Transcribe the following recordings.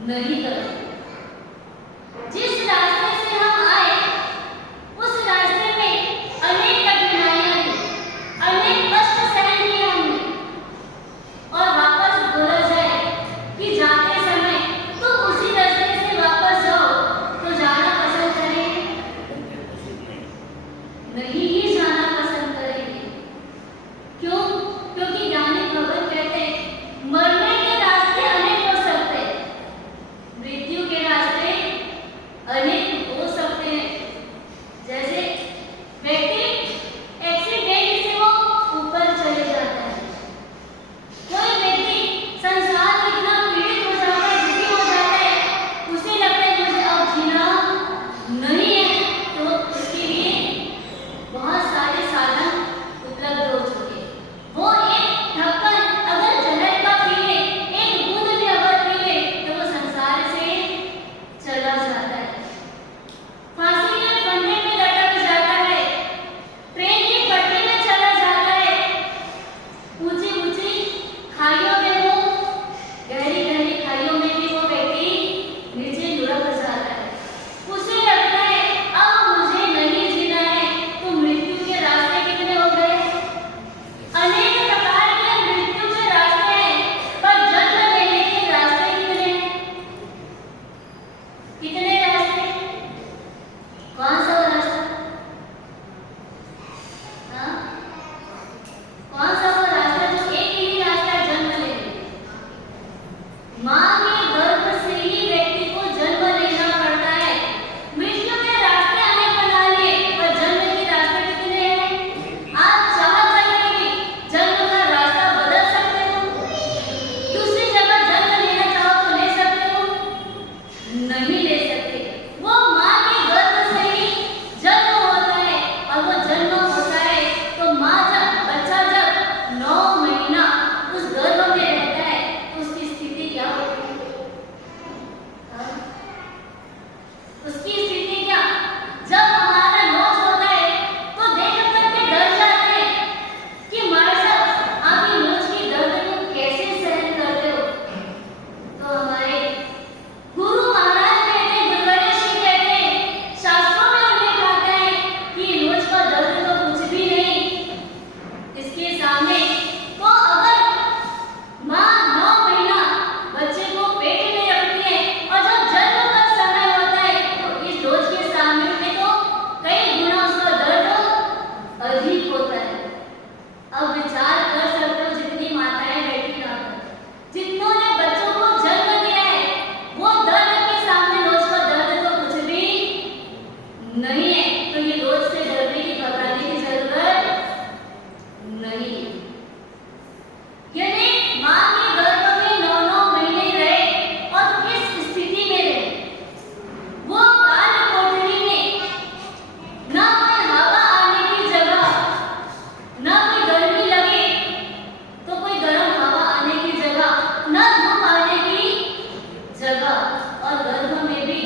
नहीं कर सकते। जिस रास्ते से हम आए उस रास्ते में अनेक कठिनाइयां थी, अनेक कष्ट सहन किए हमने, और वापस बोला जाए कि जाते समय तो उसी रास्ते से वापस जाओ तो जाना पसंद करेंगे? नहीं ही जाना पसंद करेंगे। क्यों? क्योंकि ज्ञानी भगत कहते हैं मरने के रास्ते अनेक हो सकते हैं, मृत्यु के रास्ते अनेक हो सकते हैं। जैसे व्यक्ति एक्सीडेंट से वो ऊपर चले जाता है, कोई व्यक्ति संसार में इतना पीड़ित हो जाता है, दुखी हो जाता है, उसे लगता है मुझे अब जीना नहीं है, तो उसके लिए बहुत सारे साधन उपलब्ध हो चुके हैं। वो एक ढक्कन अगर जहर का पी ले, एक बूंद भी अगर पी ले, तो वो संसार से चला जाता है। फांसी के फंदे में लटक जाता है, ट्रेन की पटरी में चला जाता है, ऊंची ऊंची खाइयों में वो, गहरी गहरी खाइयों में भी वो व्यक्ति नीचे लुढ़क जाता है। उसे लगता है अब मुझे नहीं जीना है, तो मृत्यु के रास्ते कितने हो गए? अनेक प्रकार के मृत्यु के रास्ते हैं, पर जन्म लेने के रास्ते कितने हैं? कितने रास्ते? कौन सा वो रास्ता? हाँ? कौन सा वो रास्ता जो एक ही रास्ता है जन्म लेने? माँ के गर्भ से ही व्यक्ति को जन्म लेना पड़ता है। मृत्यु के रास्ते अनेक बना लिए, पर जन्म के रास्ते कितने हैं? आप चाह करके भी जन्म का रास्ता बदल सकते हो, दूसरी जगह जन्म लेना चाहो तो ले सकते हो? नहीं ले सकते। वो माँ के गर्भ से ही जन्म होता है, और वो जन्म होता है तो माँ बच्चा जब 9 महीना उस गर्भ में रहता है तो उसकी स्थिति क्या होती है? हाँ? उसकी स्थिति क्या? जब हमारा लॉस होता है तो देख करके डर जाते हैं कि माँ साहब आप ये लॉस की दर्द को कैसे सहन करते हो? तो हमारे गुरु महाराज कहते हैं, गुरुवरेश जी कहते हैं, शास्त्रों में उल्लेख आता है कि लॉस का दर्द तो कुछ भी नहीं इसके सामने। तो अगर माँ 9 महीना बच्चे को पेट में रखती है और जब जन्म का समय होता है तो इस डोज के सामने में तो कई गुना उसका दर्द अधिक होता है। अब विचार कर सकते हो जितनी माताएं बैठी यहाँ पर, जितनों ने बच्चों को जन्म दिया है, वो दर्द के सामने डोज का दर्द तो कुछ भी नहीं है। तो ये डोज से डरने की, घबराने की जरूरत नहीं है। यदि माँ के गर्भ में 9 महीने रहे और किस स्थिति में रहे, वो काल कोठरी में न कोई हवा आने की जगह, न कोई गर्मी लगे तो कोई गर्म हवा आने की जगह, न धूप आने की जगह, और गर्भ में भी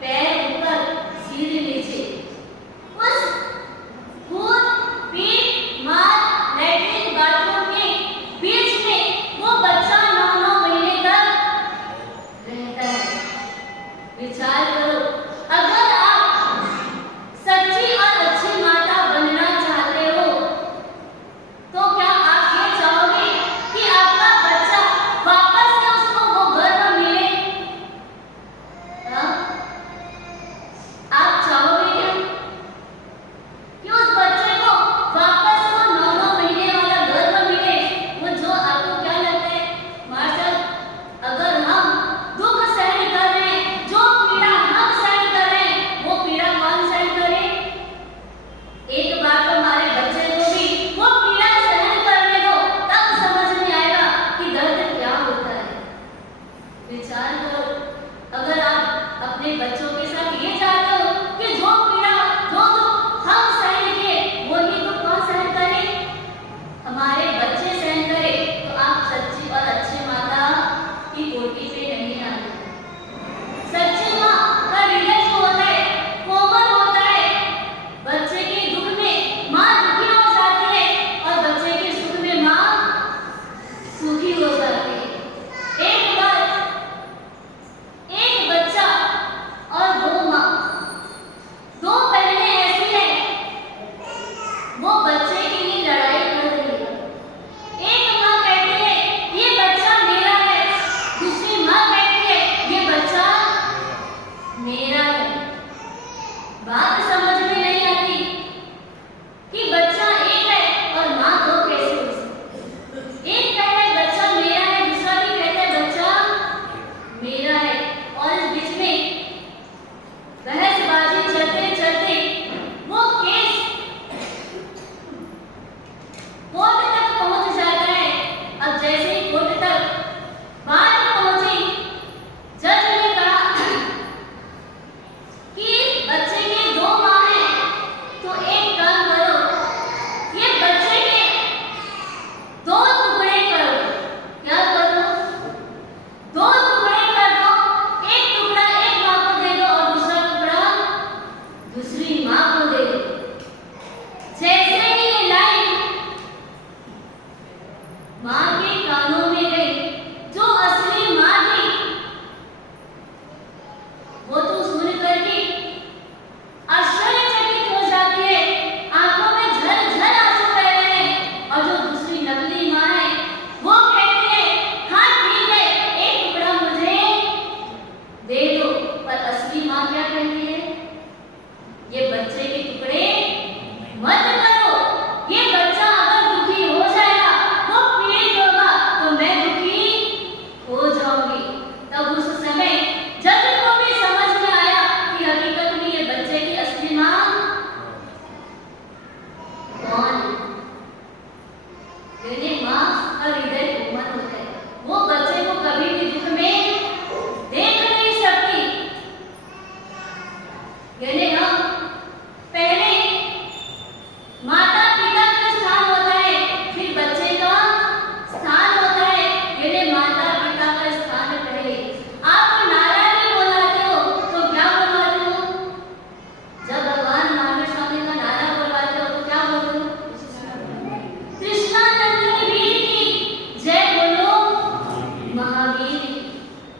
पैर ऊपर सिर नीचे, उस खून पीठ मार लैट्रिन बाथरूम के बीच में वो बच्चा 9 महीने तक रहता है। विचार करो, अगर आप सच्ची और अच्छी माता बनना चाहते हो तो क्या आप ये चाहोगे कि आपका बच्चा वापस से उसको वो गर्भ मिले? हाँ? आप चाहोगे क्या कि उस बच्चे को वापस वो 9 महीने वाला गर्भ मिले? वो जो आपको क्या लगता है मास्टर, अगर हम दुख सहन कर रहे हैं, जो पीड़ा हम सहन कर रहे हैं, वो पीड़ा कौन सहन करे? एक बार तो हमारे बच्चे को भी वो पीड़ा सहन करने दो, तब समझ में आएगा कि दर्द क्या होता है। विचार करो, अगर आप अपने बच्चों के साथ ये चाहते हो कि जो पीड़ा, जो दुख हम सहन किए, वही दुख कौन सहन करे? हमारे बच्चे सहन करे, तो आप सच्ची और अच्छी माता की कोटि पे नहीं आते। सच्ची माँ का हृदय जो होता है कोमल होता है। बच्चे के दुख में माँ दुखी हो जाती है और बच्चे के सुख में माँ सुखी हो जाती है। एक बार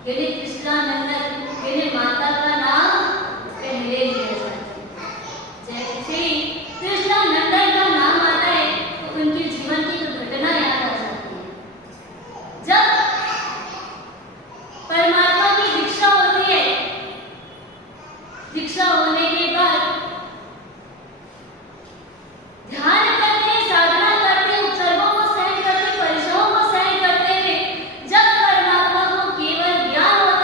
यदि कृष्णानंदन यदि माता का नाम पहले लिया जाता है। जैसे ही कृष्णानंदन का नाम आता है तो उनके जीवन की तो घटना याद आ जाती है। जब परमात्मा की दीक्षा होती है, दीक्षा होने के बाद ध्यान करते, साधना करते, उपसर्गों को सहन करते, परिश्रमों को सहन करते हुए जब परमात्मा को केवल ज्ञान होता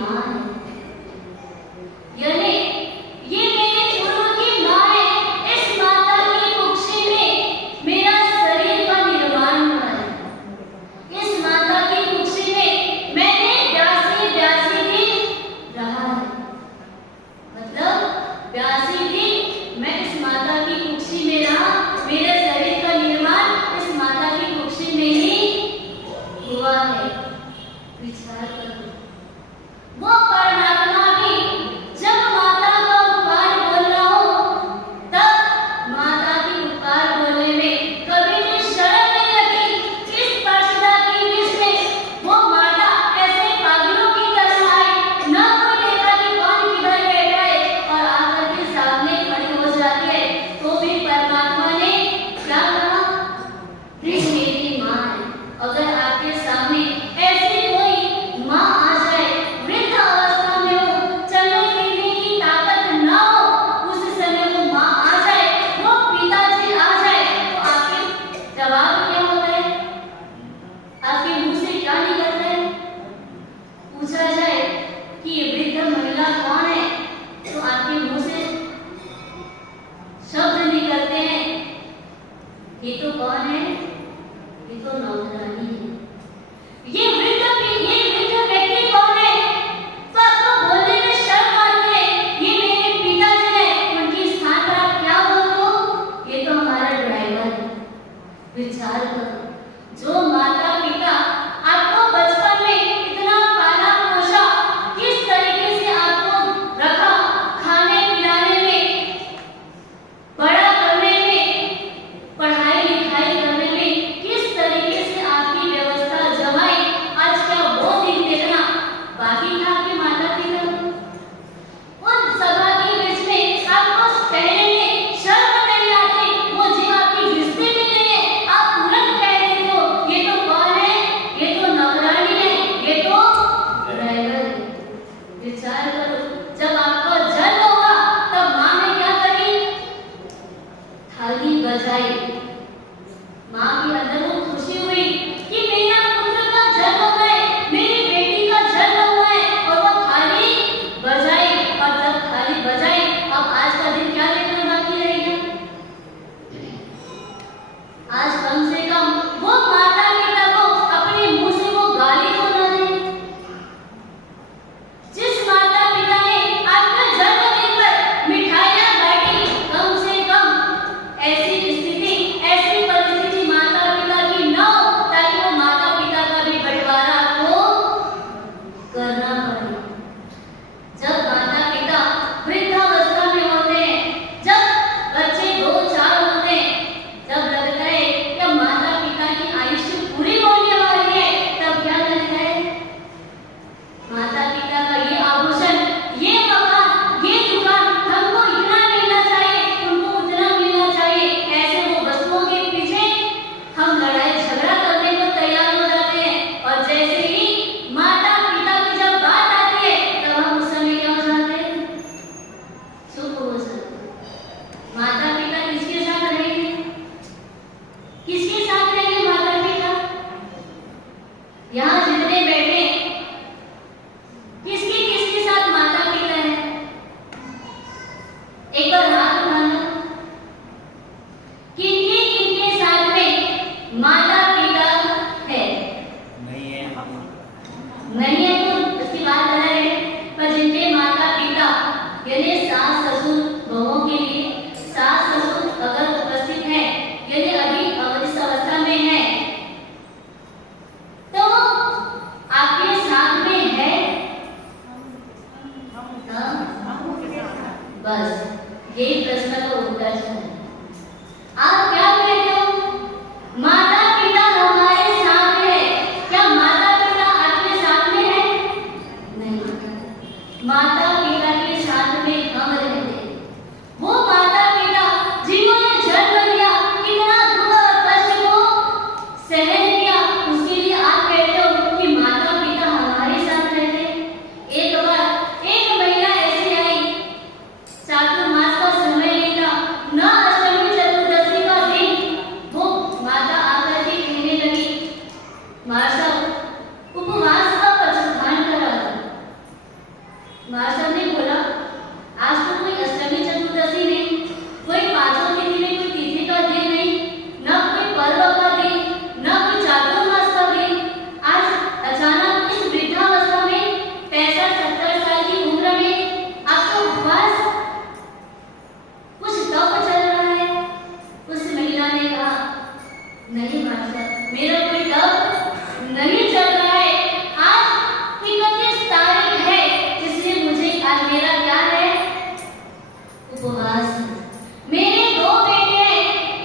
माँ है। यानी ये मेरे पूर्व की माँ है। इस माता की कुक्षी में मेरा शरीर का निर्माण हुआ है। इस माता की कुक्षी में मैंने 82 दिन रहा है। मतलब 82 दिन मैं इस माता की कुक्षी में रहा। मेरे शरीर का निर्माण इस माता की कुक्षी में ही हुआ है। विचार करो, वो परमात्मा भी जब माता का उपकार बोल रहा हो तब माता की उपकार बोलने में कभी भी शर्म नहीं लगी। इस स्पर्शदा के बीच में वो माता ऐसे पागलों की तरह आई, न कोई देखा कि कौन किधर बैठा है और आकर के सामने खड़ी हो जाती है। तो भी परमात्मा ने क्या कहा? ये मेरी माँ है। अगर आपके सामने ऐसी कोई माँ आ जाए, वृद्ध अवस्था में हो, चलने फिरने की ताकत न हो, उस समय वो माँ आ जाए, वो पिताजी आ जाए, तो आपके जवाब क्या होता है? आपके मुंह से क्या निकलता है? पूछा जाए कि ये वृद्ध महिला कौन है, तो आपके मुंह से शब्द निकलते हैं, ये तो कौन है? ये तो नौकरानी है। ये वृद्ध व्यक्ति कौन है? तो आपको बोलने में शर्म आती है, ये मेरे पिताजी हैं। उनकी स्थान पर आप क्या बोलते हो? ये तो हमारा ड्राइवर है। विचार करो, जो माता पिता आपको बचपन में इतना पाला पोसा, किस तरीके से आपको रखा, खाने पिलाने में, बड़ा करने में, पढ़ाई लिखाई करने में किस तरीके से आपकी व्यवस्था जमाई, आज क्या वो दिन देखना बाकी था आपके माता पिता को? उन सभा के बीच में आपको कहने में शर्म नहीं आती? वो जी आपकी घिसती भी नहीं है, आप तुरंत कह देते हो ये तो कौन है? ये तो नौकरानी है, ये तो ड्राइवर है। विचार करो, जब आपका जन्म होगा तब माँ ने क्या करी? थाली बजाई। माँ के अंदर वो खुशी हुई कि मेरा पुत्र का जन्म हुआ है, मेरी बेटी का जन्म हुआ है, और वो थाली बजाई। और जब थाली बजाई, अब आज का दिन क्या देखना बाकी रह गया? आज कम से कम वो माता पिता को अपने मुंह से वो गाली तो न दे। जिस माता पिता ने आपका जन्मदिन पर मिठाइयां बांटी, कम से कम ऐसी स्थिति, ऐसी परिस्थिति माता पिता की न हो, ताकि वो माता पिता का भी बंटवारा आपको करना पड़े। जब माता पिता वृद्धावस्था में होते हैं, जब बच्चे 2-4 होते हैं, जब लगता है कि माता पिता की आयुष्य पूरी होने वाली है, तब क्या लगता है? माता पिता का ये आभूषण, ये मकान, ये दुकान, हमको इतना मिलना चाहिए, तुमको उतना मिलना चाहिए। ऐसे वो वस्तुओं के पीछे हम लड़ाई झगड़ा करने को तैयार हो जाते हैं। और जैसे ही माता पिता की जब बात आती है, तब हम उस समय क्या हो जाते हैं? चुप हो जाते हैं। माता पिता किसके साथ रहेंगे? किसके साथ रहेंगे माता पिता? यहाँ जितने बैठे हैं, किसके किसके साथ माता पिता है? एक बार हाथ उठाना। किनके साथ में माता पिता है? नहीं है। नहीं है तो उसकी बात अलग है। पर जिनके माता पिता यानी सास ससुर, बहुओं के लिए सास ससुर अगर उपस्थित है, यानी अभी इस अवस्था में है, तो आपके साथ में है? बस यही प्रश्न का उत्तर है। आप क्या कहते हो? माता पिता हमारे साथ है। क्या माता पिता आपके साथ में है? नहीं। माता पिता के साथ में हम रहते हैं। वो माता पिता जिन्होंने जन्म लिया, इतना दुख और कष्ट को सहन किया, उसके लिए आप कहते हो कि माता पिता हमारे साथ रहते हैं। एक बार एक महिला ऐसी आई, चातुर्मास का समय लेता, न अष्टमी चतुर्दशी का दिन, वो माता आकर के कहने लगी, माँ साहब उपवास का प्रस्थान करा। महाराज ने बोला, आज तो कोई अष्टमी चतुर्दशी नहीं, कोई पांचों तिथि में कोई तिथि का दिन नहीं, न कोई पर्व का दिन, न कोई चातुर्मास का दिन। आज अचानक इस वृद्धावस्था में 65-70 साल की उम्र में आपका उपवास, कुछ तप चल रहा है। उस महिला ने कहा, नहीं महाराज, मेरा कोई तप नहीं चल रहा है। आज 31 तारीख है, इसलिए मुझे आज मेरा क्या है, उपवास। मेरे 2 बेटे हैं,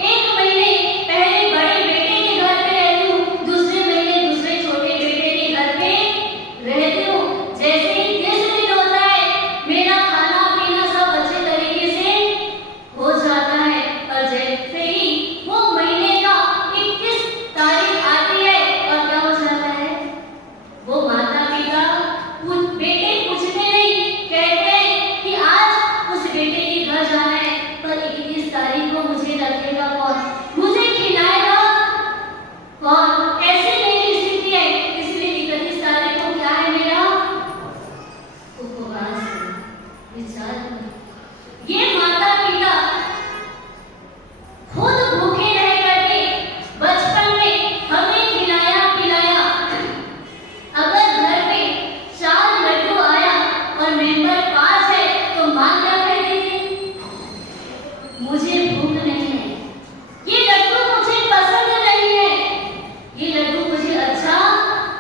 एक महीने पहले बड़े बेटे के घर पे रहती हूँ, दूसरे महीने दूसरे छोटे बेटे के घर पे रहती हूँ। जैसे ही 30 दिन होता है, मेरा खाना पीना सब अच्छे तरीके से हो जाता है, और जैसे ही वो महीने का 21 तारीख आती है, और क्या हो जाता है, वो माता पिता बेटे पूछते नहीं, कहते हैं कि आज उस बेटे के घर जाना है, पर 21 तारीख को मुझे रखेगा कौन, मुझे खिलाएगा कौन? ऐसी मेरी स्थिति है, इसलिए 31 तारीख को क्या है, मेरा उपवास है। विचार करो, ये माता पिता खुद भूखे रह करके बचपन में हमें खिलाया पिलाया। अगर घर पे 4 लड्डू आया और मेंबर 5 है, तो मां क्या कहती थी, मुझे भूख नहीं है, ये लड्डू मुझे पसंद नहीं है, ये लड्डू मुझे अच्छा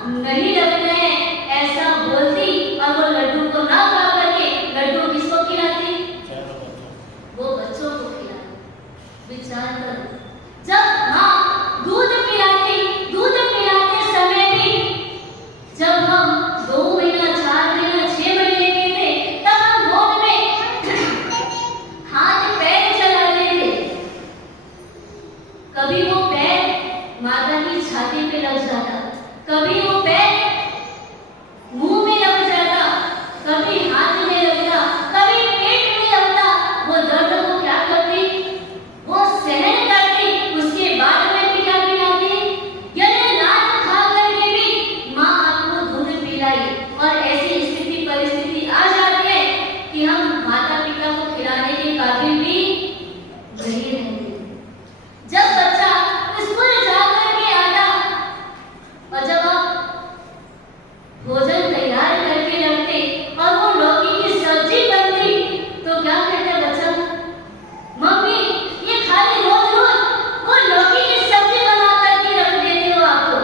नहीं लगता है, ऐसा बोलती, और वो लड्डू को ना खा करके लड्डू किसको खिलाती, वो बच्चों को खिलाती। विचार करो, जब मां दूध पिलाते समय भी, जब हम 2 महीना 4 महीना 6 महीने के थे, तब हम गोद में हाथ पैर चलाते थे। कभी वो पैर माता की छाती पे लग जाता, कभी वो पैर मुंह में लग जाता, कभी हाथ में लगता, कभी पेट में लगता। वो दर्द को क्या करती, वो सहन करती, उसके बाद में भी क्या पिलाती, यदि लात खा करके भी माँ आपको दूध पिलाई, और ऐसी स्थिति परिस्थिति आ जाती है कि हम माता पिता को खिलाने के काबिल भी नहीं रहते। जब बच्चा स्कूल जा करके आता, और जब आप भोजन तैयार करके रखते और वो लौकी की सब्जी बनती, तो क्या कहता बच्चा, मम्मी ये खाली रोज रोज वो लौकी की सब्जी बना करके रख देते हो आपको।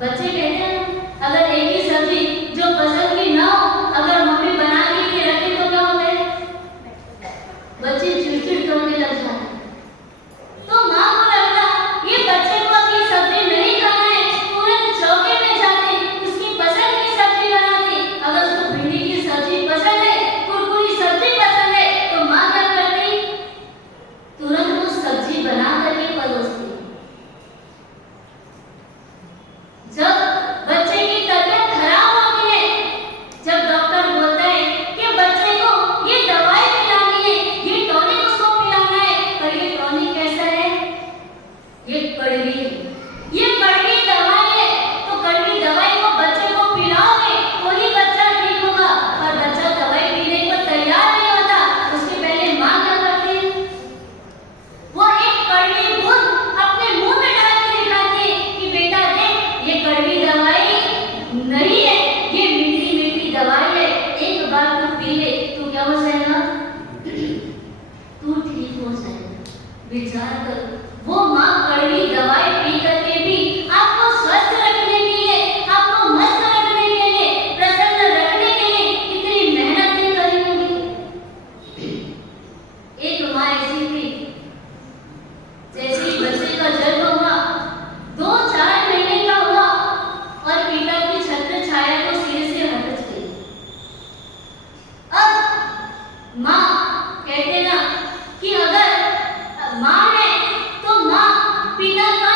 बच्चे कहते हैं, अगर एक ही सब्जी जो पसंद की ना हो, अगर मम्मी बना के रखे तो क्या होता है, बच्चे चिड़चिड़ करने लग जाते हैं। तो माँ को लगता, ये बच्चे को अब ये सब्जी नहीं खाना है, तुरंत चौके में जाते, उसकी पसंद की सब्जी बनाते। अगर उसको भिंडी की सब्जी पसंद है, कुरकुरी सब्जी पसंद है, तो माँ क्या करती, तुरंत वो सब्जी बना करके परोसती। जब बच्चे की तबीयत खराब होती है, जब डॉक्टर बोलता है कि बच्चे को ये दवाई पिलानी है, ये टॉनिक उसको पिलाना है, पर ये टॉनिक कैसा है, ये कड़वी है, ये कड़वी दवाई है, तो कड़वी दवाई को बच्चे को पिलाओगे तो ही बच्चा ठीक होगा। और बच्चा दवाई पीने को तैयार नहीं होता, उसके पहले माँ क्या करती है, वो एक कड़वी बूंद अपने मुंह में डाल के दिखाती है कि बेटा देख, ये कड़वी दवाई नहीं है, ये मीठी मीठी दवाई है, एक बार तू पी ले, तू क्या हो जाएगा, तू ठीक हो जाएगा। विचार करो, वो माँ कड़वी दवाई पी करके भी आपको स्वस्थ रखने के लिए, आपको मस्त रखने के लिए, प्रसन्न रखने के लिए कितनी मेहनत करी होगी। एक माँ ऐसी थी, जैसे ही बच्चे का जन्म हुआ, 2-4 महीने का हुआ, और पिता की छत्र छाया तो सिर से हट गई। अब माँ कहते ना कि अगर माँ है तो माँ पिता का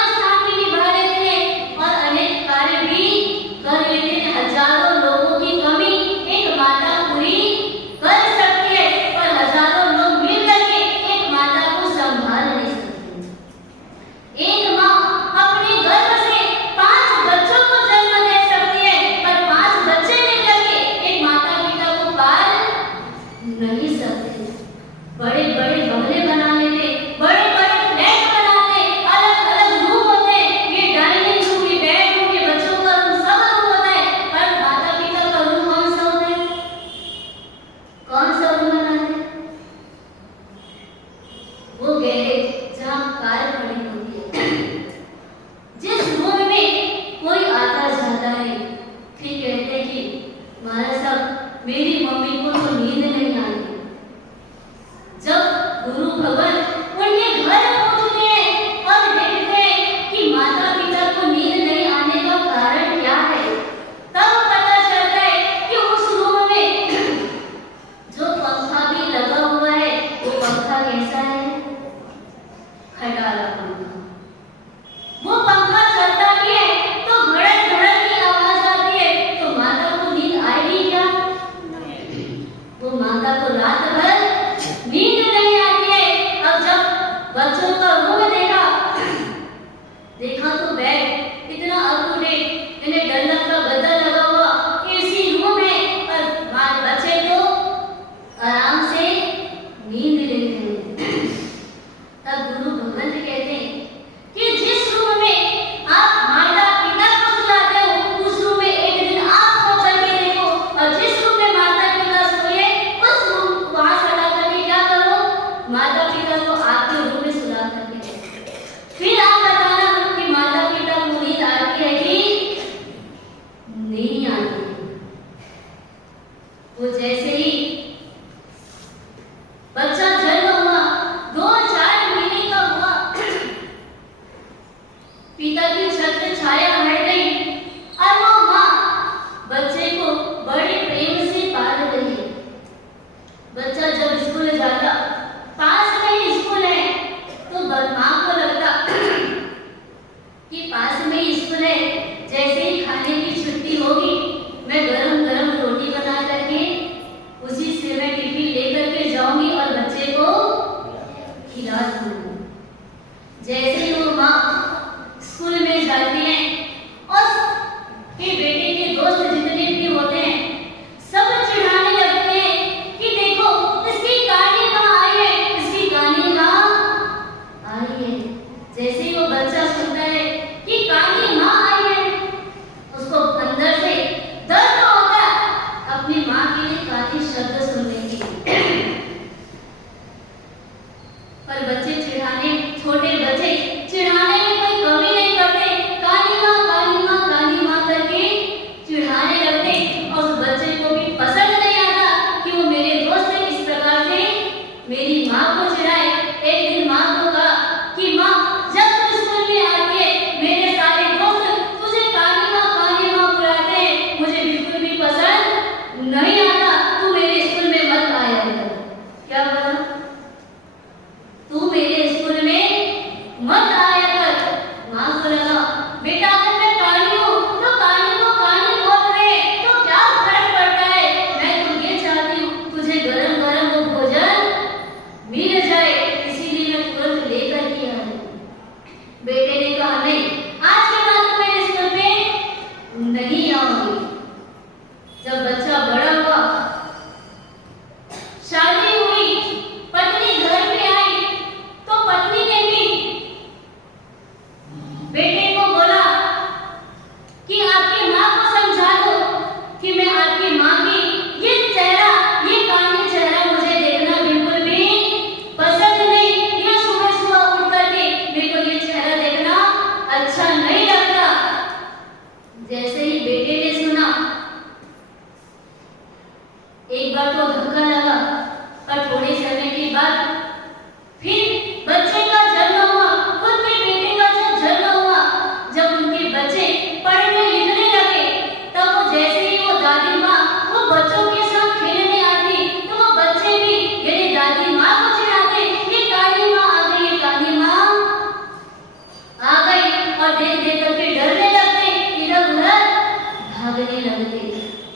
मेरी मम्मी को तो नींद नहीं आई। जब गुरु भगवान उनके घर पहुंचते हैं और देखते हैं कि माता पिता को नींद नहीं आने का कारण क्या है, तब पता चलता है कि उस रूम में जो पंखा भी लगा हुआ है वो पंखा कैसा है? खटारा पंखा। वो पंखा चलता भी है तो घड़क घड़क की आवाज आती है, तो माता को नींद आएगी क्या? वो माता को रात भर नींद नहीं आती है। अब जब बच्चों का रूम देखा तो बेड इतना अप टू डेट, इन्हें डंडक का गद्दा लगा हुआ, एसी रूम है और बच्चे तो आराम से नींद लेते हैं। तब गुरु भगवंत कहते हैं कि जिस रूम में आप माता पिता को सुलाते हो उस रूम में एक दिन आप को करके देखो, और जिस रूम में माता पिता सोए उस रूम वहां चला करके क्या करो? माता पिता को आपके रूम में सुला करके फिर आप बताना कि माता पिता को नींद आती है कि नहीं आती है। वो जैसे ही बच्चा जन्म हुआ, 2-4 महीने का हुआ, पिता की छत्र छाया हट गई और वो माँ बच्चे को बड़े प्रेम से पाल रही है। बच्चा जब स्कूल जाता, पास में ही स्कूल है, तो माँ को लगता कि पास में ही स्कूल है, जैसे ही खाने की छुट्टी होगी मैं गरम गरम रोटी बना करके उसी से मैं टिफिन लेकर के जाऊंगी और बच्चे को खिला दूंगी। जैसे ही वो माँ स्कूल में जाती है और के बेटे के दोस्त जितने भी होते हैं सब चिढ़ाने लगते हैं कि देखो इसकी कहानी कहाँ आई है, इसकी कहानी कहाँ आई है। जैसे ही वो बच्चा सुनता है कि कहानी माँ आई है, उसको अंदर से दर्द होता है अपनी माँ के लिए कहानी शब्द सुनने की। पर बच्चे चिढ़ाने, छोटे बच्चे चिढ़ाने में कोई कमी नहीं करते, काली माँ करके चिढ़ाने लगते, और उस बच्चे को भी पसंद नहीं आता कि वो मेरे दोस्त इस प्रकार से मेरी माँ को चिढ़ाए। एक दिन माँ को कहा कि माँ जब तू स्कूल में आती है मेरे सारे दोस्त तुझे काली माँ बुलाते हैं, मुझे बिल्कुल भी पसंद नहीं आता, तू मेरे स्कूल में मत आया कर। क्या बोला? तू मेरे स्कूल में मत आया कर। माँ को लगा बेटा अगर मैं काली हूँ तो काली को काली बोल रहे तो क्या फर्क पड़ता है, मैं तो ये चाहती हूँ तुझे गरम गरम वो भोजन मिल जाए, इसीलिए मैं तुरंत लेकर के आई। बेटे ने कहा नहीं, आज के बाद तो मेरे स्कूल में नहीं आऊंगी। जब बच्चा बड़ा हुआ, शादी हुई, पत्नी घर पे आई, तो पत्नी ने भी बेटे को बोला कि आपकी माँ को समझा दो कि मैं आपकी माँ की ये चेहरा, ये काली चेहरा मुझे देखना बिल्कुल भी पसंद नहीं, ये सुबह सुबह उठ करके मेरे को ये चेहरा देखना अच्छा नहीं लगता। जैसे ही बेटे ने सुना, एक बार तो धक्का लगा, पर थोड़े समय के बाद फिर बच्चे का जन्म हुआ, खुद के बेटे का जब जन्म हुआ, जब उनके बच्चे पढ़ने लिखने लगे, तब वो जैसे ही वो दादी माँ वो बच्चों के साथ खेलने आती, तो वो बच्चे भी मेरी दादी माँ को चिढ़ाते, ये काली माँ आ गई, ये काली माँ आ गई, और देख देख करके डरने लगते, इधर उधर भागने लगते।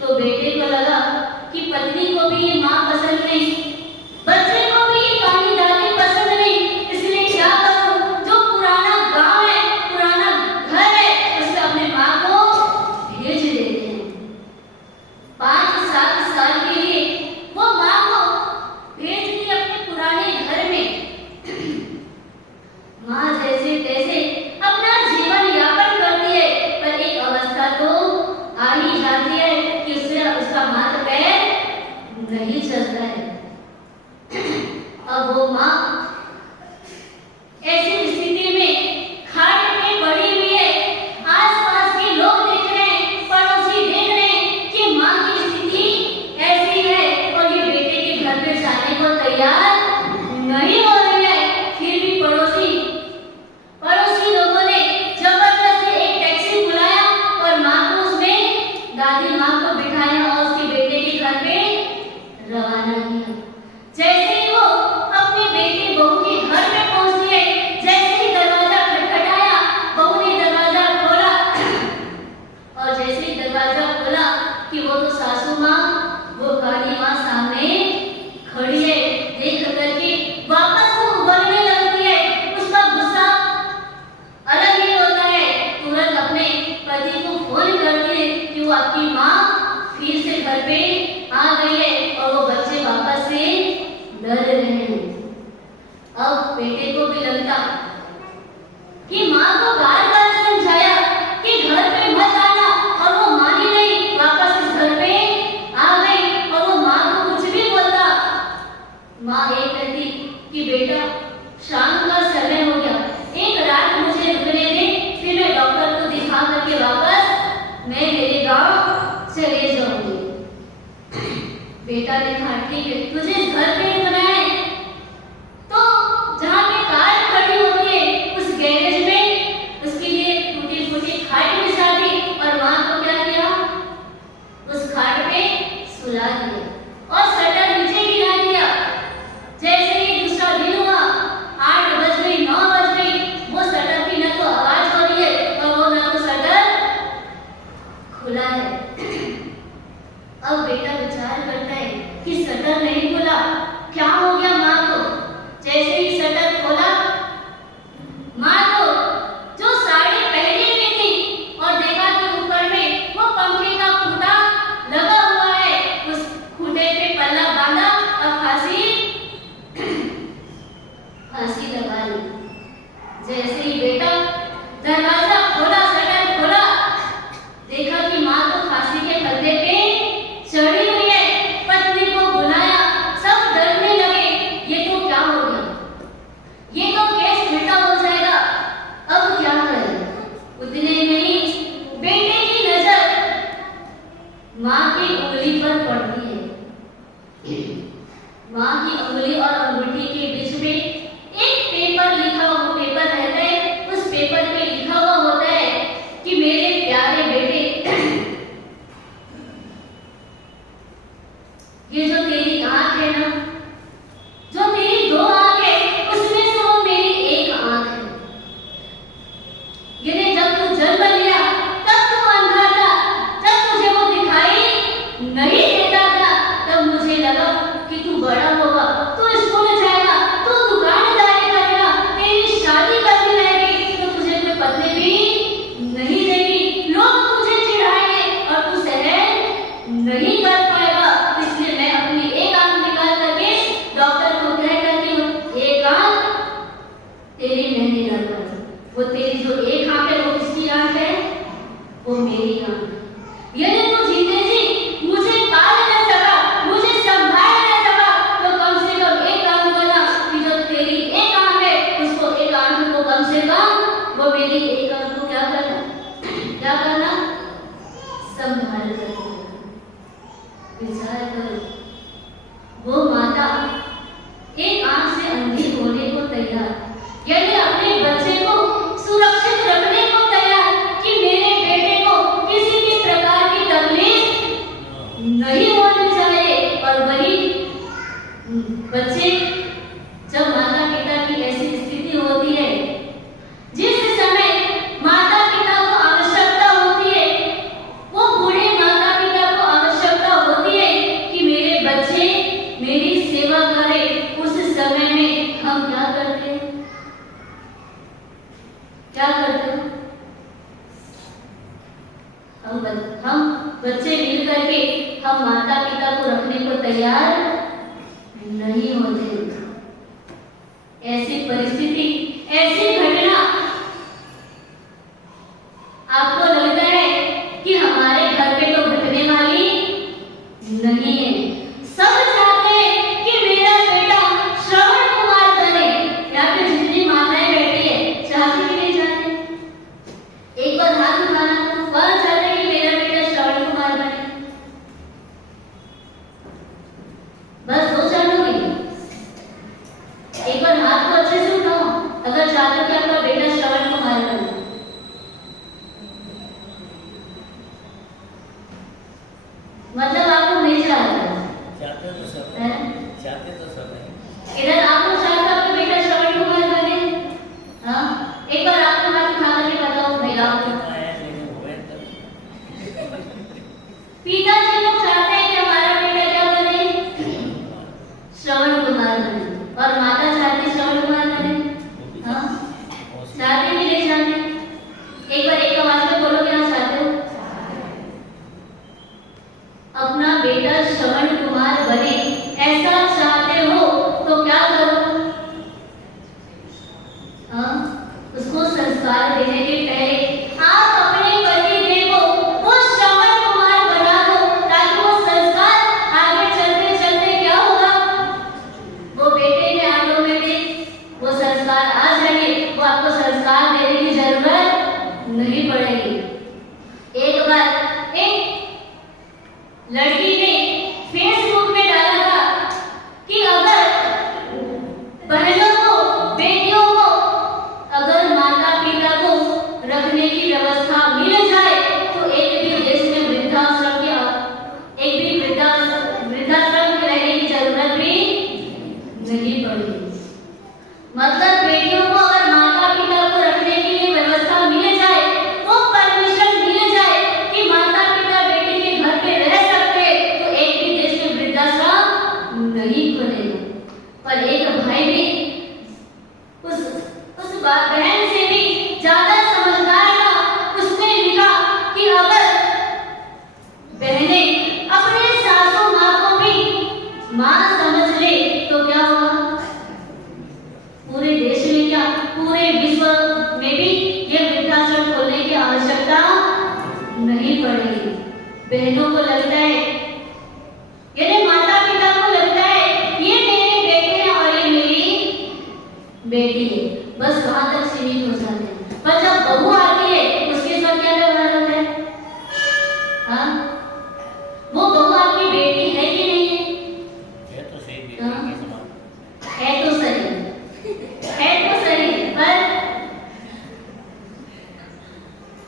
तो बेटे को लगा कि पत्नी को भी ये माँ बेटा ने कहा ठीक है, तुझे इस घर पे ही बनाया है तो जहाँ पे कार खड़ी होती है उस गैरेज में उसके लिए टूटी फूटी खाट बिछा दी और वहां को क्या किया, उस खाट पे सुला दिया और शटर नीचे गिरा दिया। जैसे ही दूसरा दिन हुआ, 8 बज गई 9 बज गई, वो शटर की न तो आवाज हो रही है और वो न तो शटर खुला है। अब बेटा विचार करता है कि शटर नहीं खुला, क्या हो गया माँ को। जैसे ही शटर खोला, माँ को जो साड़ी पहनी हुई थी और देखा कि ऊपर में वो पंखे का खूंटा लगा हुआ है, उस खूंटे पे पल्ला बांधा और फांसी लगा ली। जैसे ही बेटा दरवाजा खोला, शटर खोला, देखा कि माँ तो फांसी के फंदे पे चढ़ी हुई है। पत्नी को बुलाया, सब डरने लगे, ये तो क्या हो गया, ये तो केस उल्टा हो जाएगा, अब क्या करें। उतने में ही बेटे की नजर माँ की उंगली पर पड़ती है। माँ की उंगली और अंगूठी के बीच में एक पेपर लिखा हुआ, पेपर रहता है, उस पेपर पे लिखा हुआ होता है कि मेरे प्यारे बेटे, ये जो तेरी आंख है ना, जो तेरी 2 आंख है, उसमें से वो मेरी एक आंख है। यानी जब तू जन्म लिया तब तू अंधा था, जब तुझे वो दिखाई नहीं देता था तब मुझे लगा कि तू बड़ा होगा, तू स्कूल जाएगा, तू दुकानदारी करेगा, तेरी शादी करनी रहेगी तो तुझे कोई पत्नी भी नहीं देगी, लोग तुझे चिढ़ाएंगे और तू सहन नहीं कर पाएगा। इसलिए मैं अपनी एक आंख निकाल करके डॉक्टर को कह करके एक आंख तेरी नहीं लगा, वो तेरी जो एक आंख है वो किसकी आंख है, वो मेरी आंख है। यदि तू जीते जी मुझे पाल न सका, मुझे संभाल न सका, तो कम से कम एक काम करना कि जो तेरी एक आंख है उसको, एक आंख को कम से कम वो मेरी एक आंख को क्या करना, क्या करना, संभाल कर। विचार करो, वो माता एक आंख से अंधी होने को तैयार, यानी अपने बच्चे को सुरक्षित रखने को तैयार कि मेरे बेटे को किसी भी प्रकार की तकलीफ नहीं होनी चाहिए। और वही बच्चे, जब माता पिता की ऐसी स्थिति होती है, जिस समय माता पिता को आवश्यकता होती है, वो बूढ़े माता पिता को आवश्यकता होती है कि मेरे बच्चे मेरी सेवा करें, उस समय में हम क्या करते हैं, क्या करते हैं, हम बच्चे मिल करके हम माता पिता को रखने को तैयार नहीं होते। ऐसी परिस्थिति, ऐसी घटना आपको लगता है कि हमारे घर पे तो घटने वाली नहीं है। सब चाहते हैं कि मेरा बेटा श्रवण कुमार बने। यहाँ पे जितनी माताएं बैठी है, चाहती कि नहीं चाहते? एक बार हाथ उठाना, कौन चाहता है कि मेरा बेटा श्रवण कुमार बने? बस 2 चाहते। एक बार हाथ को अच्छे से उठाओ अगर चाहते हो कि आपका बेटा श्रवण कुमार बने। मतलब आपको नहीं चाहता? चाहते तो सब है? चाहते तो सब है। इधर आपको चाहता आपका बेटा श्रवण कुमार बने? हाँ, एक बार आपको हाथ उठा करके बताओ महिलाओं को। पिताजी लोग चाहते हैं कि हमारा बेटा क्या बने? बेटी है, बस वहां तक सीमित हो जाते हैं। पर जब बहू आती है उसके साथ क्या व्यवहार होता है? हाँ, वो बहू आपकी बेटी है कि नहीं है? है तो सही बेटी हाँ। के समान। है तो सही,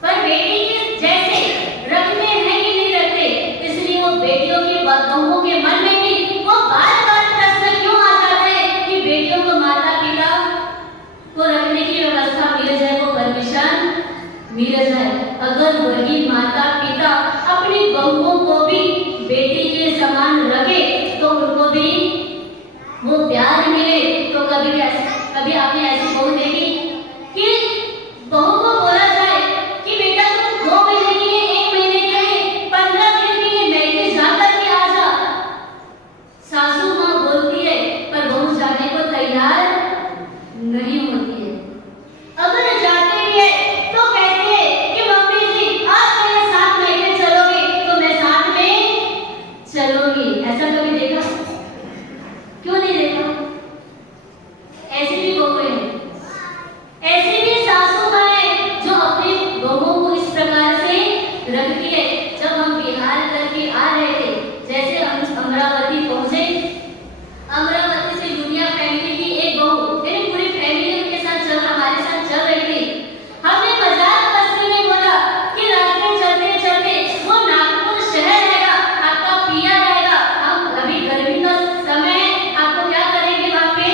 पर बेटी के जैसे रखते हैं कि नहीं रखते, इसलिए वो बेटियों के बहुओं के मन में भी वो बार-बार प्रश्न क्यों आ जाता है कि बेटियों को माता पिता को रखने की व्यवस्था मिल जाए, वो परमिशन मिल जाए। अगर वही माता पिता अपनी बहुओं को भी बेटी के समान रखे तो उनको भी वो प्यार मिले। तो कभी आपने ऐसी बहू देखी कि बहू को बोला जाए कि बेटा तुम 2 महीने के लिए, 1 महीने के लिए, 15 दिन के लिए मैके जाकर के आ जा। सासू माँ बोलती है पर बहू जाने को तैयार नहीं होती है। अगर जाते भी है तो कहते हैं कि मम्मी जी आप मेरे साथ मैके चलोगे तो मैं साथ में चलूंगी। ऐसा कभी देखा? क्यों नहीं देखा? ऐसी भी बहुएं हैं, ऐसी भी सासू माँ हैं जो अपनी बहुओं को इस प्रकार से रखती है। जब हम बिहार करके आ रहे थे, जैसे हम अमरावती पहुंचे, अमरावती से दुनिया फैमिली की एक बहू, मेरी पूरी फैमिली उनके साथ हमारे साथ चल रही थी। हमने मजाक मस्ती में बोला कि रास्ते चलते चलते वो नागपुर शहर रहेगा, आपका पिया रहेगा, हम अभी गर्मी का समय है, आपको क्या करेंगे वहाँ पे?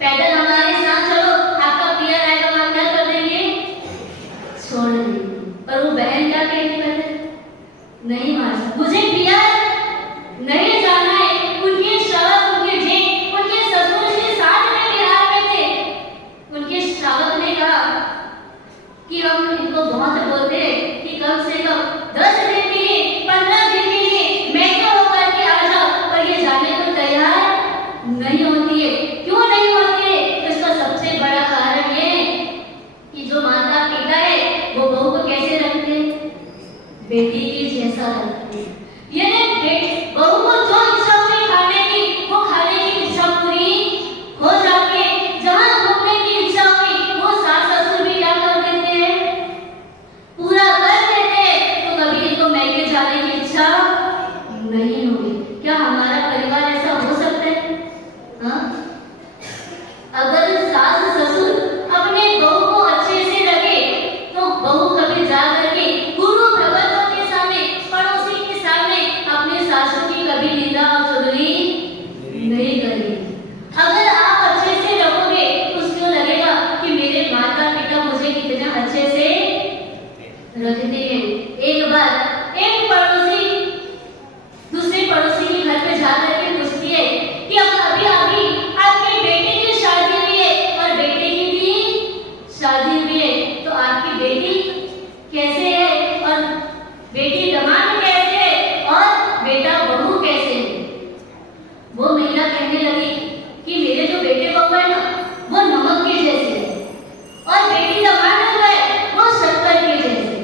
पैदल हमारे साथ चलो, आपका पिया रहेगा, वहाँ क्या कर देंगे? छोड़ देंगे। पर वो बहन क्या कहेगी? पहले नहीं मार, मुझे पिया नहीं जाना है। उनके शावक, उनके जेठ, उनके ससुर जी साथ में बिहार में थे। उनके शावक ने कहा कि हम इनको बहुत बोलते हैं कि कम से कम 10 दिन के लिए, 15 दिन के लिए मैके होकर के आ जाओ, पर ये जाने को तैयार नहीं होती है। क्यों नहीं होती है? इसका सबसे बड़ा कारण ये है कि जो माता पिता है वो बहू को कैसे रखते हैं? बेटी के जैसा रखते हैं। बहू को जो इच्छा होगी खाने की, वो खाने की इच्छा पूरी हो जाती है। जहाँ घूमने की इच्छा हुई वो सास ससुर भी क्या कर देते हैं? पूरा कर देते हैं। तो कभी इनको मैके जाने की इच्छा नहीं होगी। क्या हमारा परिवार ऐसा हो सकता है? हाँ? अगर सास ससुर अपने बहू को अच्छे से रखे तो बहू कभी जा करके गुरु भगवतों के सामने, पड़ोसी के सामने अपने सासू की कभी निंदा और चुगली नहीं करेगी। अगर आप अच्छे से रखोगे उसको लगेगा कि मेरे माता पिता मुझे कितने अच्छे से रखते हैं। एक बार एक पड़ोसी दूसरे पड़ोसी के घर पे जाकर के पूछती है कि अब अभी आपकी बेटी की शादी हुई है और बेटे की भी शादी हुई है, तो आपकी बेटी कैसे है और बेटी दामाद कैसे है और बेटा बहू कैसे है? वो महिला कहने लगी कि मेरे जो बेटे बहू है ना वो नमक के जैसे है और बेटी दामाद जो है वो शक्कर के जैसे है।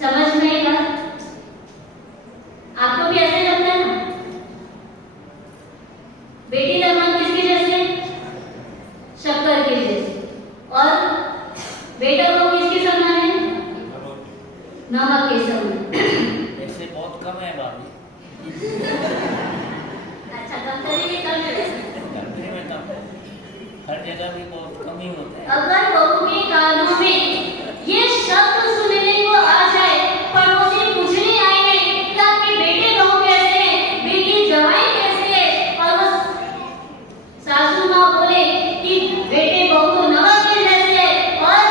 समझ में आई बात? आपको भी ऐसे लगता है ना? बेटी दामाद किसके जैसे? शक्कर के जैसे। और बेटा बहू किसके समान है? नमक के समान। ऐसे बहुत कम है भाभी। अच्छा, कम करेंगे, कम करेंगे। कंट्री में कम है, हर जगह भी बहुत कम ही होते हैं। अगर बहू के कानों में ये शब्द सुनने को आ जाए, पड़ोसी पूछने आएंगे कि आपके बेटे बहू कैसे हैं, बेटी जवाई कैसे है, और वो सासू माँ बोले कि बेटे बहू तो नमक के जैसे है और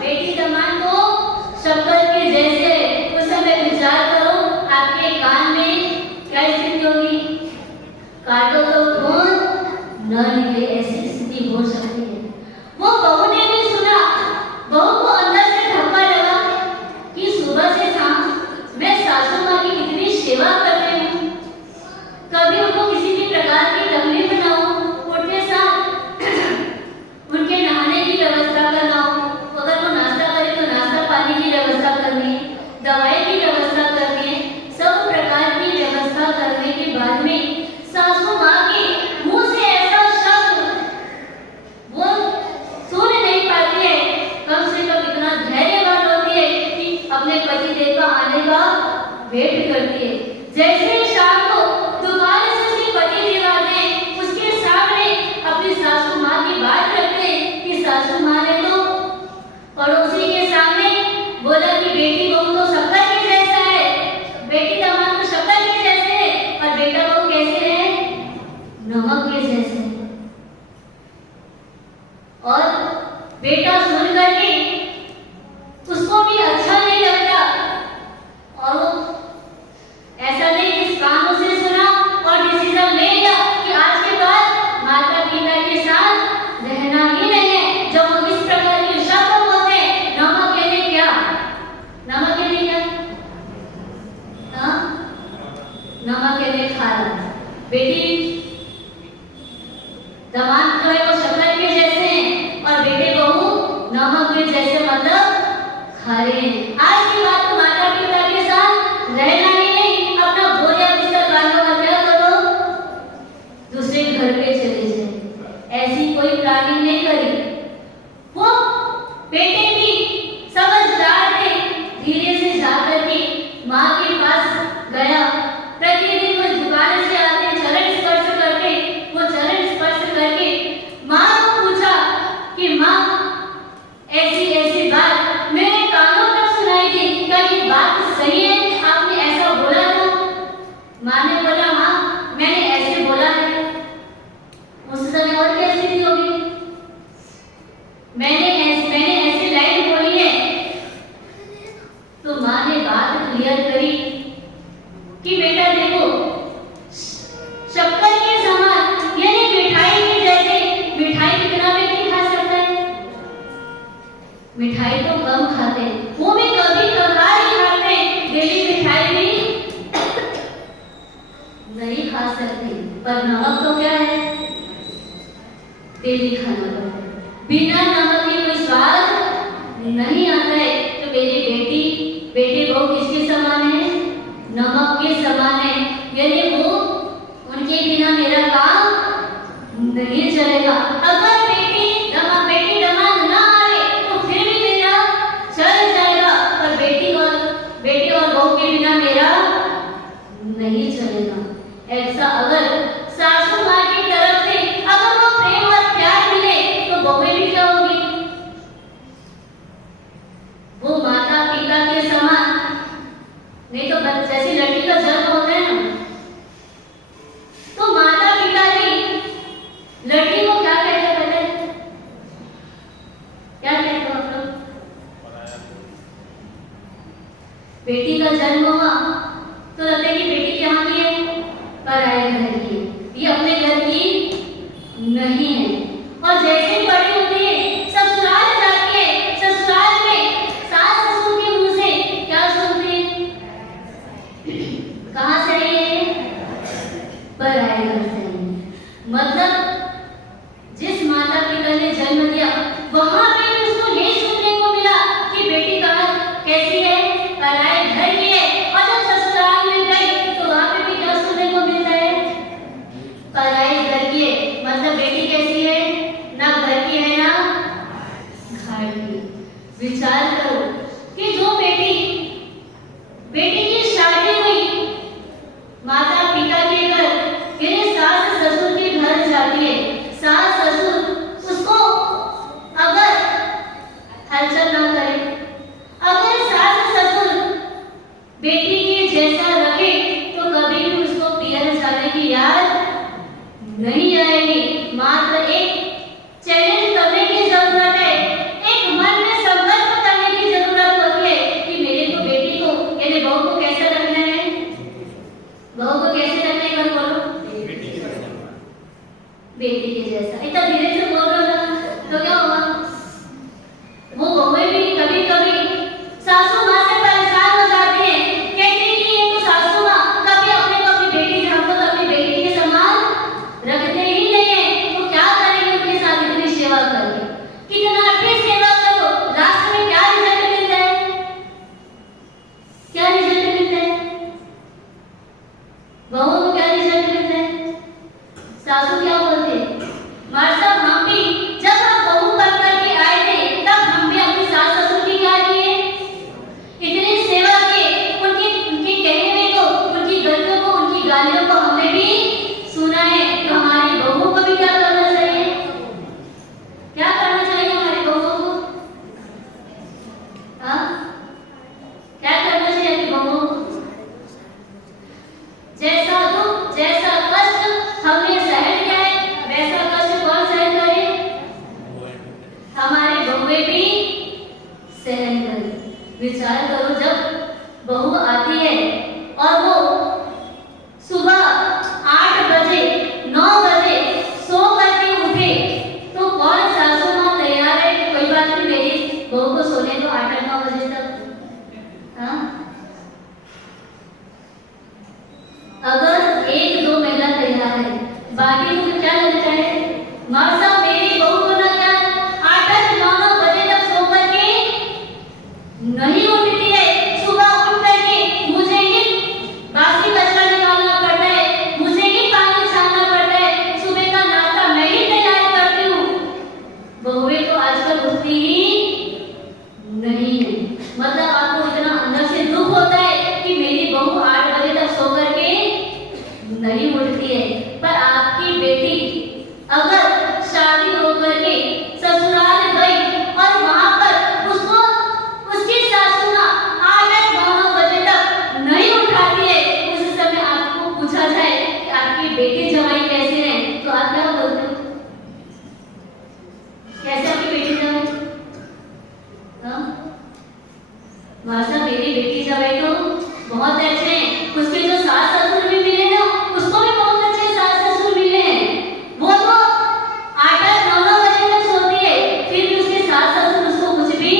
बेटी दामाद तो शक्कर के जैसे है, उस समय विचार करो आपके कान में क्या स्थिति होगी? काटो तो खून न निकले, ऐसी स्थिति हो सकती है। वो बहू ने भी सुना, बहू को अंदर से धक्का लगा कि सुबह से शाम मैं सासू माँ की कितनी सेवा कर रही हूँ, कभी उनको किसी भी प्रकार की तकलीफ ना हो, उठने साथ उनके नहाने की व्यवस्था करना हो, अगर वो नाश्ता करे तो नाश्ता पानी की व्यवस्था करनी है, दवाई की व्यवस्था करनी है, सब प्रकार की व्यवस्था करने के बाद में सासू माँ के मुंह से ऐसा शब्द बेटा सुन करके उसको भी अच्छा नहीं लगता और वो ऐसा नहीं कि कानों से सुना और डिसीजन ले लिया कि आज के बाद माता पिता के साथ रहना ही नहीं है। जब वो इस प्रकार के शब्द बोलते हैं, नमक के लिए क्या, नमक के लिए क्या, हाँ, नमक के लिए खारा। बेटी दामाद जो है वो शक्कर के जैसे हैं और बेटे बहू नमक के जैसे, मतलब खारे हैं। आज की बात तो माता पिता के साथ रहना ही नहीं, अपना बोरिया बिस्तर बांधो और क्या करो, दूसरे घर पे चले जाए। ऐसी कोई प्लानिंग नहीं करी। वो बेटे भी समझदार थे, धीरे से जाकर के माँ के पास गया। प्रतिदिन वो दुकान से आते चरण स्पर्श करके, वो चरण स्पर्श करके माँ को पूछा कि माँ ऐसी ऐसी बात मेरे कानों तक सुनाई दी, क्या ये बात सही है, आपने ऐसा बोला था? माँ ने बोला हाँ मैंने ऐसे बोला है। उस समय और क्या स्थिति होगी, मैंने ऐसी लाइन बोली है। तो माँ ने बात क्लियर करी कि बेटा देखो, शक्कर के समान यानी मिठाई के जैसे, मिठाई के बिना व्यक्ति खा सकता है? मिठाई तो कम खाते हैं, वो भी कभी कभार ही खाते हैं, डेली मिठाई भी नहीं खा सकते। पर नमक तो क्या है, डेली खाना पड़ता है। बिना नमक के कोई स्वाद नहीं आता है। तो मेरी बेटे बहू किसके समान है, नमक के समान है। यानी वो उनके बिना मेरा काम नहीं चलेगा। अगर बेटी दामाद ना आए तो फिर भी मेरा चल जाएगा, पर बेटी और बहू के बिना मेरा नहीं चलेगा। ऐसा अगर सासू माँ की तरफ से अगर वो प्रेम और प्यार मिले तो बहुएं भी क्या होगी, वो माता पिता के समान। नहीं तो जैसी लड़की का जन्म होता है ना, तो माता पिता ने लड़की को क्या कहते हैं, पहले क्या कहते हैं मतलब, बेटी का जन्म हुआ तो लगता है कि बेटी कहाँ की है, पराये घर की है, ये अपने घर की नहीं है। और जैसे बड़ी होती है, ससुराल जाती है, ससुराल में सास ससुर के मुंह से क्या सुनती है, कहाँ से आई है, पराये घर से। मतलब जिस माता पिता ने जन्म दिया वहां पे भी उसको यही सुनने को मिला कि बेटी कहाँ कैसी है, पराये घर की है। और जब ससुराल में गई तो वहां पे भी क्या सुनने को मिलता है, पराये घर की है। मतलब बेटी कैसी है, ना घर की है ना घर की। विचार करो कि जो बेटी की शादी हुई माता पिता के घर, यानी सास ससुर के घर जाती है। सास ससुर उसको अगर हलचल ना करे, अगर सास ससुर बेटी के जैसा रखे तो कभी भी उसको पियर जाने की याद नहीं आएगी। मात्र एक चैलेंज करने की जरूरत है, एक मन में संकल्प करने की जरूरत होती है कि मेरे को बेटी को यानी बहू को कैसा रखना है, बहू को कैसे रखने का बोलो, बेटी के जैसा। इतना धीरे से बोल रहा था तो क्या हुआ, वो बहुएं भी कभी कभी सासू माँ से परेशान हो जाती हैं, कहती हैं कि ये तो सासू माँ कभी अपने को अपनी बेटी से, हमको तो अपनी बेटी के समान रखते ही नहीं है, तो क्या करेंगे उनके साथ इतनी सेवा करके, कितना भी सेवा करो, लास्ट में क्या रिजल्ट मिलता है, क्या रिजल्ट मिलता है, बहू को क्या रिजल्ट मिलता है, सासू क्या बोलते हैं, मार साहब हम भी जब हम बहू बन करके आए थे तब हम भी अपनी सास ससुर की क्या किए, इतनी सेवा किए, उनके कहने को, उनकी गलतियों को, उनकी गालियों को हमने भी सुना है। तो हमारी बहू को भी क्या करना चाहिए, क्या करना चाहिए हमारी बहू को, हाँ क्या करना चाहिए अपनी बहू को, जैसा दुख जैसा कष्ट हमने सहन किया है वैसा कष्ट कौन सहन नहीं उठती है। पर आपकी बेटी अगर शादी होकर के ससुराल गई और वहां पर उसको उसकी सासू माँ 8-9 बजे तक नहीं उठाती है, उस समय आपको पूछा जाए कि आपकी बेटी जवाई कैसे है, तो आप क्या बोलते हो? कैसे आपकी बेटी जवाई? हाँ, मासा मेरी बेटी जवाई तो बहुत अच्छे हैं, उसके जो सास ससुर भी मिले ना, उसको भी बहुत अच्छे सास ससुर मिले हैं। वो तो 8-9 बजे तक सोती है, फिर भी उसके सास ससुर उसको कुछ भी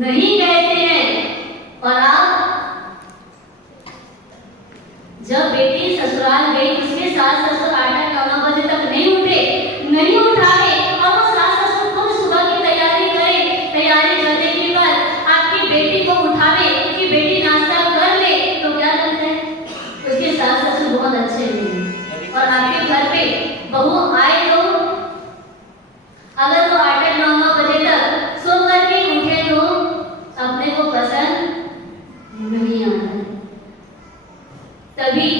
नहीं कहते हैं। और आप जब बेटी ससुराल गई, उसके सास ससुर 8-9 बजे तक नहीं उठे, नहीं उठाए, और वो सास ससुर खुद सुबह की तैयारी करे, तैयारी करने के बाद आपकी बेटी को उठावे कि बेटी नाश्ता कर ले, तो क्या लगता है? उसके सास ससुर बहुत अच्छे हैं। और आपके घर पे बहू आए तो अगर वो 8-9 बजे तक सो करके उठे तो अपने को पसंद नहीं आता है। तभी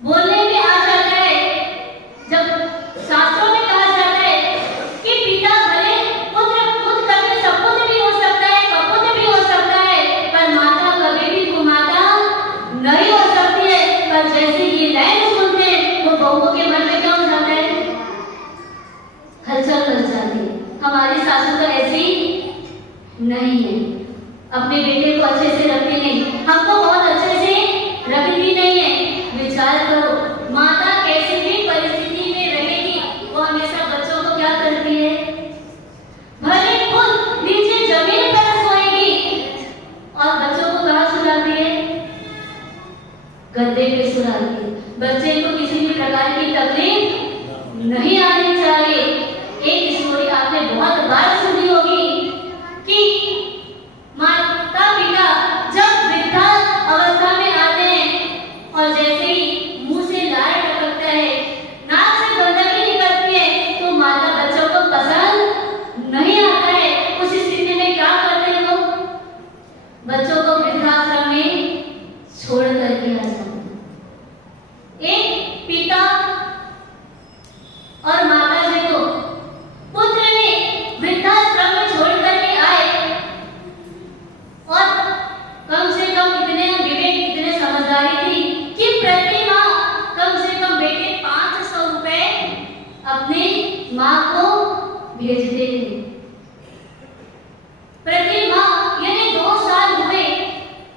बोलने में आ जाता है, जब शास्त्रों में कहा जाता है कि पिता भले पुत्र खुद कभी सपूत भी हो सकता है, कपूत भी हो सकता है, पर माता कभी भी कुमाता नहीं हो सकती है। पर जैसे ये लाइन सुनते हैं, वो बहुओं के मन में क्या हो जाता है? हलचल मच जाती है। हमारी सासू तो ऐसी नहीं है, अपने बेटे को अच्छे से रखती नहीं, हमको बहुत अच्छे से रखती नहीं है। विचार करो, माता कैसी भी परिस्थिति में रहेगी, वो हमेशा बच्चों को क्या करती है? भले खुद नीचे जमीन पर सोएगी और बच्चों को कहाँ सुलाती है? गद्दे पे सुलाती है। बच्चे को किसी भी प्रकार की तकलीफ नहीं आनी चाहिए। एक स्टोरी आपने बहुत बार सुनी होगी कि माता पिता जब वृद्धा अवस्था में आते हैं और जैसे ही मुंह से लार टपकता है, नाक से गंदगी निकलती है, तो माता बच्चों को पसंद नहीं आता है। उस स्थिति में क्या करते हैं? वो बच्चों को वृद्धाश्रम में छोड़ करके आ जाते हैं। एक पिता और माता जी को पुत्र ने वृद्धाश्रम में छोड़ करके आए, और कम से कम इतने विवेक, इतने समझदारी थी कि प्रति माह कम से कम बेटे 500 रुपए अपनी माँ को भेजते थे। प्रति माह, यानी 2 साल हुए।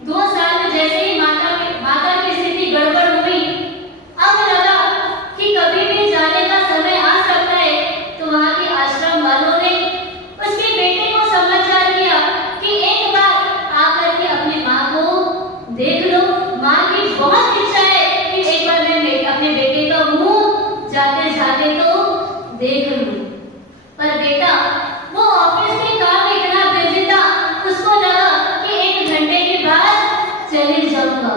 2 साल में जैसे ही माता की स्थिति गड़बड़ हुई, अब लगा कि कभी भी जाने का समय आ सकता है, तो वहां के आश्रम वालों ने उसके बेटे को समाचार किया कि एक बार आकर के अपनी माँ को देख लो। माँ की बहुत इच्छा है कि एक बार मैं अपने बेटे का मुंह जाते जाते तो देख लूं। पर बेटा वो ऑफिस के काम में इतना बिजी था, उसको लगा कि 1 घंटे के बाद चले जाऊंगा।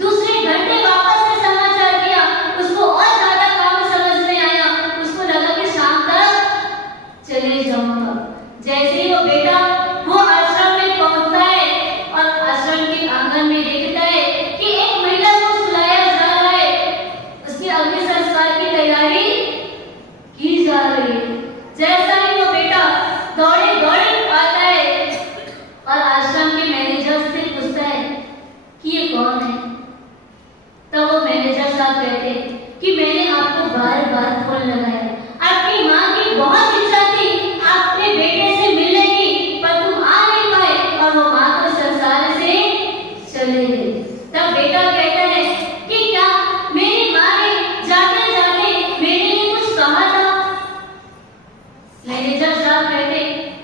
दूसरे घंटे वापस से समाचार किया, उसको और ज्यादा काम समझ में आया, उसको लगा कि शाम तक चले जाऊंगा। जैसे ही वो बेटा वो आश्रम में पहुंचता है और आश्रम के आंगन में देखता है कि एक महिला को सुलाया जा रहा है, उसके अग्नि संस्कार की तैयारी की जा रही है। जैसा ही वो बेटा दौड़े दौड़े आता है और आश्रम के मैनेजर से पूछता है कि ये कौन है, तब वो मैनेजर साहब कहते हैं कि मैंने आपको बार-बार फोन लगाया, आपकी माँ की बहुत इच्छा थी अपने बेटे से मिलने की, पर तुम आ नहीं पाए और वो माँ को संसार से चले गए। तब बेटा कहता है कि क्या मेरी माँ ने जाते जाते मेरे लिए कुछ कहा था? मैनेजर साहब कहते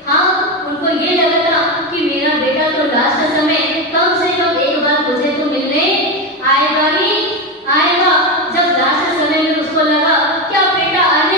हाँ, उनको ये लगा था कि मेरा बेटा तो लास्ट समय कम से कम एक बार मुझे तो मिलने आएगा ही आएगा। जब लास्ट समय में उसको लगा कि अब बेटा आने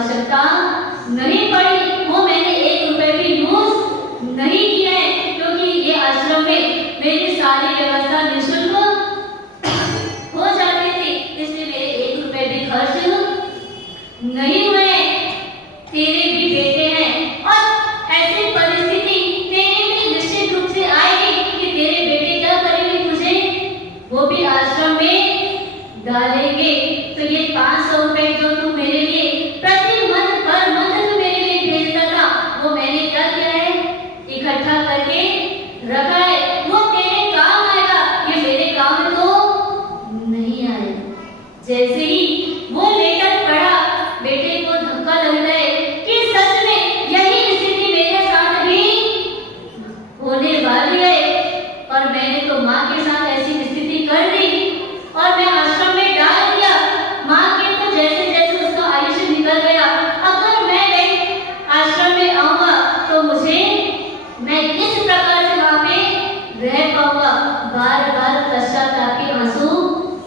आवश्यकता नहीं पड़ी, वो मैंने 1 रुपए भी यूज नहीं किया है, क्योंकि ये आश्रम में मेरी सारी व्यवस्था निःशुल्क हो जाती थी, इसलिए मेरे 1 रुपए भी खर्च नहीं हुए। तेरे भी बेटे हैं और ऐसी परिस्थिति तेरे भी निश्चित रूप से आएगी कि तेरे बेटे क्या करेंगे, तुझे वो भी आश्रम में डालेंगे। तो ये 500 रुपए जो तू मेरे लिए प्रति मंथ पर मंथ तू मेरे लिए भेजता था, वो मैंने क्या किया है, इकट्ठा करके रखा है। वो तेरे काम आएगा, ये मेरे काम में तो नहीं आएगा। जैसे ही वो लेटर पढ़ा, बेटे को धक्का लगता है कि सच में यही स्थिति मेरे साथ भी होने वाली है, और मैंने तो माँ के साथ ऐसी स्थिति कर दी और मैं आश्रम में डाल दिया। माँ के तो जैसे जैसे उसका आयुष्य निकल गया, अगर मैं आश्रम में आऊंगा तो मैं किस प्रकार से वहाँ पे रह पाऊंगा। बार बार पश्चाताप के आंसू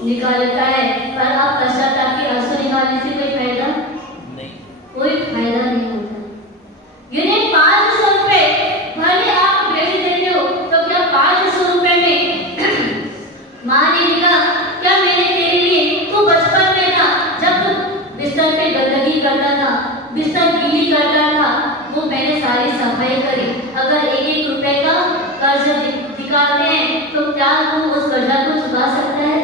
निकालता है, पर अब पश्चाताप के आंसू निकालने से कोई फायदा नहीं, कोई फायदा नहीं होता। यानी 500 रुपए भले आप भेज देते हो, तो क्या 500 रुपए में माँ ने लिखा, क्या मैंने तेरे लिए, तू बचपन में था जब बिस्तर पे गंदगी करता था, बिस्तर गीली करता था, वो मैंने सारी सफाई करी। अगर 1-1 रुपए का कर्ज निकालते हैं तो क्या तू उस कर्जा को चुका सकता है?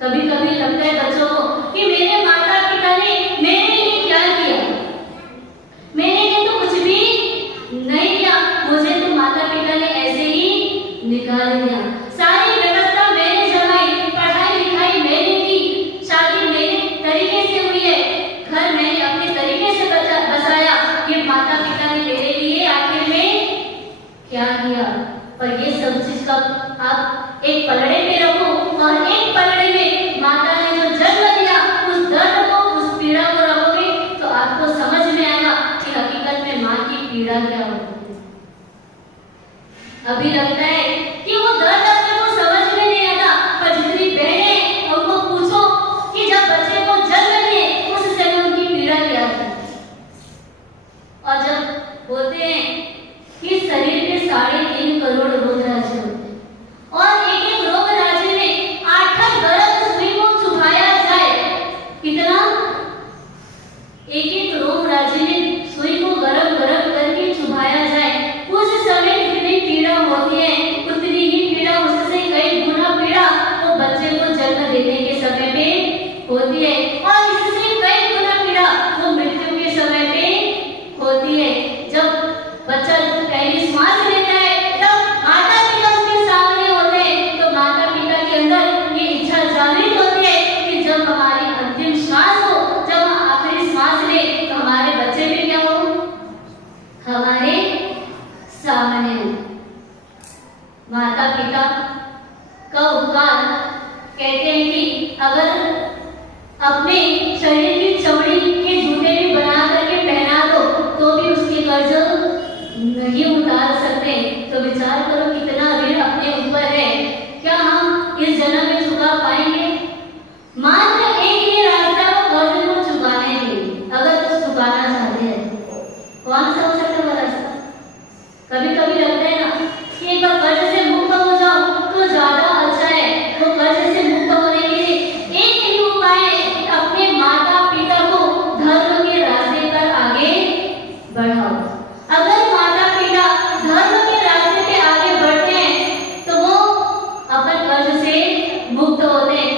कभी कभी लगता है बच्चों को कि मेरे माता पिता ने मेरे लिए क्या किया, मेरे लिए तो कुछ भी नहीं किया, मुझे तो माता पिता ने ऐसे ही निकाल दिया। सारी व्यवस्था मैंने जमाई, पढ़ाई लिखाई मैंने की, शादी मेरे तरीके से हुई है, घर मैंने अपने तरीके से बसाया, ये माता पिता ने मेरे लिए आखिर में क्या किया? पर ये सब चीज का आप एक पलड़े में रखो, और एक पलड़े में माता ने जो जन्म दिया उस दर्द को, उस पीड़ा को रखोगे, तो आपको समझ में आएगा कि हकीकत में माँ की पीड़ा क्या होती है। अभी लगता है कि वो दर्द अपने को समझ में नहीं आता, पर जितनी बहनें उनको पूछो कि जब बच्चे को जन्म दिए उस समय उनकी पीड़ा क्या थी, और जब बोलते हैं कि शरीर में 3.5 करोड़ रोग राज्य होते हैं, और एक रोग राज्य में 8 गरज सुई को चुभाया जाए, कितना? एक रोग राज्य में सुई को गरम गरम करके चुभाया जाए, उस समय कितनी पीड़ा होती है, उतनी ही पीड़ा, उससे कई गुना पीड़ा वो बच्चे को जन्म देने के समय पे होती है, और इससे कई गुना पीड़ा वो मृत्यु के समय पे होती है। जब बच्चा पहली सांस लेता है, जब माता पिता उसके सामने होते हैं, तो माता पिता के अंदर ये इच्छा जागृत होती है कि जब हमारी अंतिम श्वास हो, जब हम आखिरी सांस ले, तो हमारे बच्चे भी क्या हो, हमारे सामने हो। माता पिता का उपकार कहते हैं कि अगर अपने शरीर की चमड़ी के जूते भी बना करके पहना दो तो भी उसके कर्ज नहीं उतार सकते। तो विचार करो कितना ऋण अपने ऊपर है, क्या हम इस जन्म में चुका पाएंगे? मात्र एक ही रास्ता है कर्ज को चुकाने के लिए, अगर कुछ चुकाना चाहते हैं। कौन सा हो सकता है वो रास्ता? कभी कभी लगता है ना कि एक बार कर्ज से मुक्त हो जाओ तो ज्यादा अच्छा है। तो कर्ज से मुक्त होने के लिए एक ही उपाय है कि अपने माता पिता को धर्म के रास्ते पर आगे बढ़ाओ। अगर माता पिता धर्म के रास्ते पे आगे बढ़ते हैं तो वो अपन कर्ज से मुक्त होते हैं।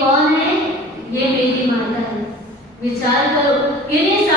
कौन है? ये मेरी माता है। विचार करो, किन्हीं